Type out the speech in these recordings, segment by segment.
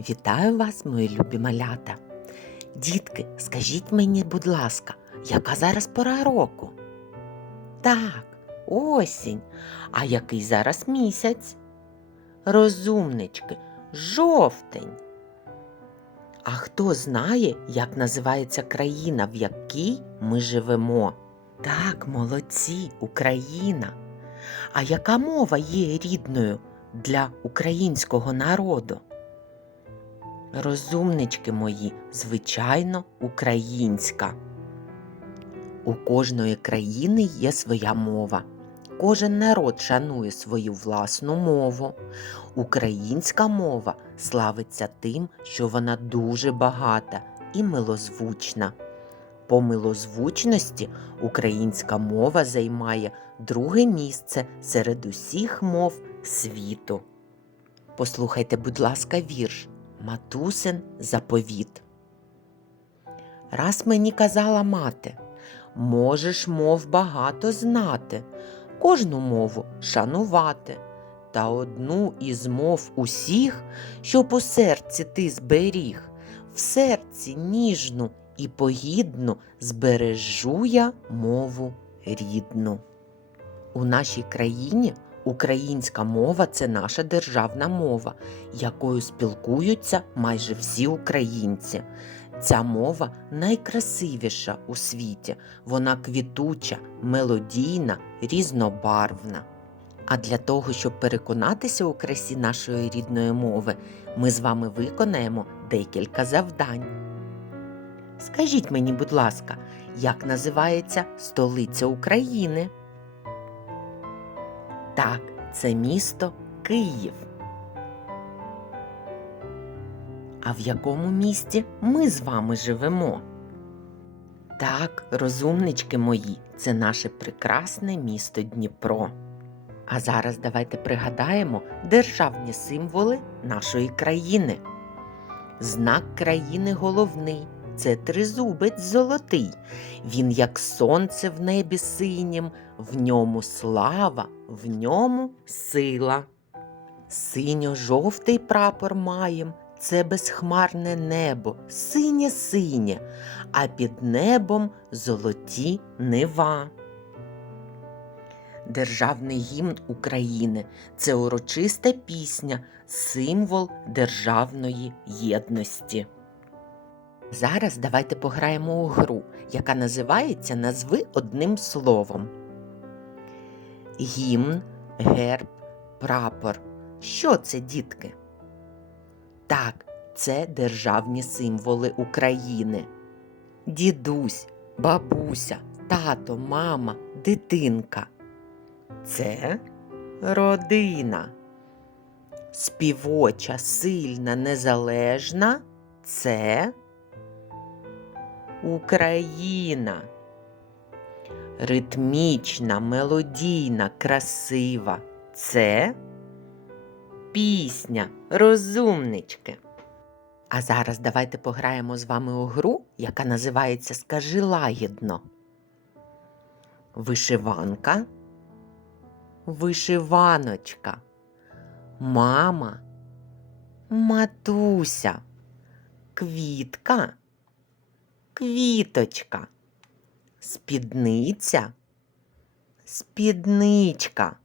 Вітаю вас, мої любі малята. Дітки, скажіть мені, будь ласка, яка зараз пора року? Так, осінь. А який зараз місяць? Розумнички, жовтень. А хто знає, як називається країна, в якій ми живемо? Так, молодці, Україна. А яка мова є рідною для українського народу? Розумнички мої, звичайно, українська. У кожної країни є своя мова. Кожен народ шанує свою власну мову. Українська мова славиться тим, що вона дуже багата і милозвучна. По милозвучності українська мова займає друге місце серед усіх мов світу. Послухайте, будь ласка, вірш Матусин заповіт. Раз мені казала мати, можеш мов багато знати, кожну мову шанувати, та одну із мов усіх, щоб у серці ти зберіг, в серці ніжну і погідну збережу я мову рідну. У нашій країні українська мова це наша державна мова, якою спілкуються майже всі українці. Ця мова найкрасивіша у світі, вона квітуча, мелодійна, різнобарвна. А для того, щоб переконатися у красі нашої рідної мови, ми з вами виконаємо декілька завдань. Скажіть мені, будь ласка, як називається столиця України? Це місто Київ. А в якому місті ми з вами живемо? Так, розумнички мої, це наше прекрасне місто Дніпро. А зараз давайте пригадаємо державні символи нашої країни. Знак країни головний це тризубець золотий. Він, як сонце в небі синім, в ньому слава, в ньому сила. Синьо-жовтий прапор маєм, це безхмарне небо, синє-синє, а під небом золоті нива. Державний гімн України це урочиста пісня, символ державної єдності. Зараз давайте пограємо у гру, яка називається Назви одним словом. Гімн, герб, прапор. Що це, дітки? Так, це державні символи України. Дідусь, бабуся, тато, мама, дитинка. Це родина. Співоча, сильна, незалежна це Україна. Ритмічна, мелодійна, красива це пісня, розумнички. А зараз давайте пограємо з вами у гру, яка називається Скажи лагідно. Вишиванка, вишиваночка, мама, матуся, квітка, квіточка, спідниця, спідничка,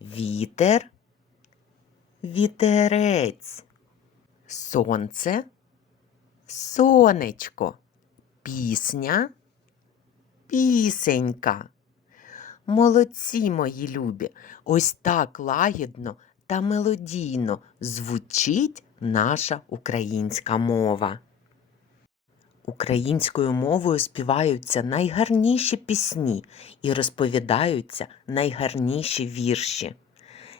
вітер, вітерець, сонце, сонечко, пісня, пісенька. Молодці, мої любі, ось так лагідно та мелодійно звучить наша українська мова. Українською мовою співаються найгарніші пісні і розповідаються найгарніші вірші.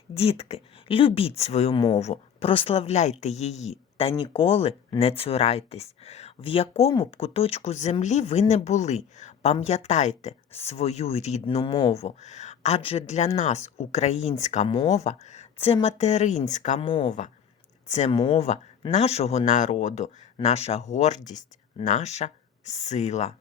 Дітки, любіть свою мову, прославляйте її та ніколи не цурайтесь. В якому б куточку землі ви не були, пам'ятайте свою рідну мову, адже для нас українська мова це материнська мова, це мова нашого народу, наша гордість, наша сила.